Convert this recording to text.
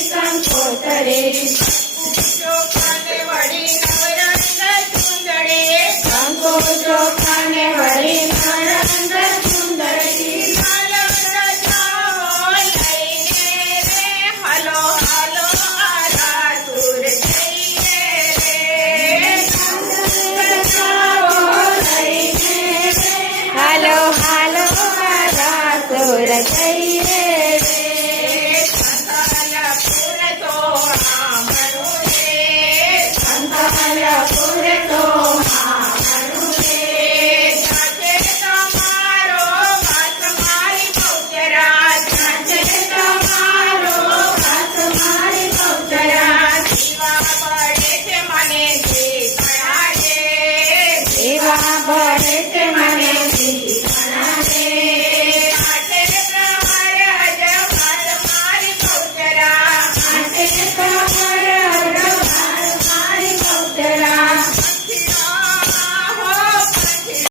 કંકોતરે ચોખાને વળી નવરંગ ચૂંદડે કંકો ચોખાને વળી નવરંગ ચૂંદડી લાલ રજાઓ લઈને રે હલો હલો આરાસુર જઈએ રે હાલો હાલો રાસોર જઈએ સંતાલપુર તો આમણું રે સંતાલપુર તો સાથે તમારો વાસ મારી બહુચરા સાથે તમારો હાથ મારી બહુચરા જીવા પડે છે મને જીવડાડે એવા ભરે છે મને જીવનારે સાથે પ્રહર અજમલ મારી બહુચરા માટે પ્રહર